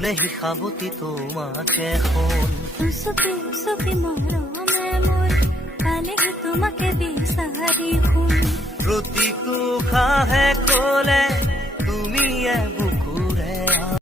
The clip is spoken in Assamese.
বলে শিখাবতি তোমাকে এখন উচুপি উচুপি মৰমে মোৰ পালেহি তোমাকে বিচাৰি শুন প্ৰতিটো খাহে কলে তুমি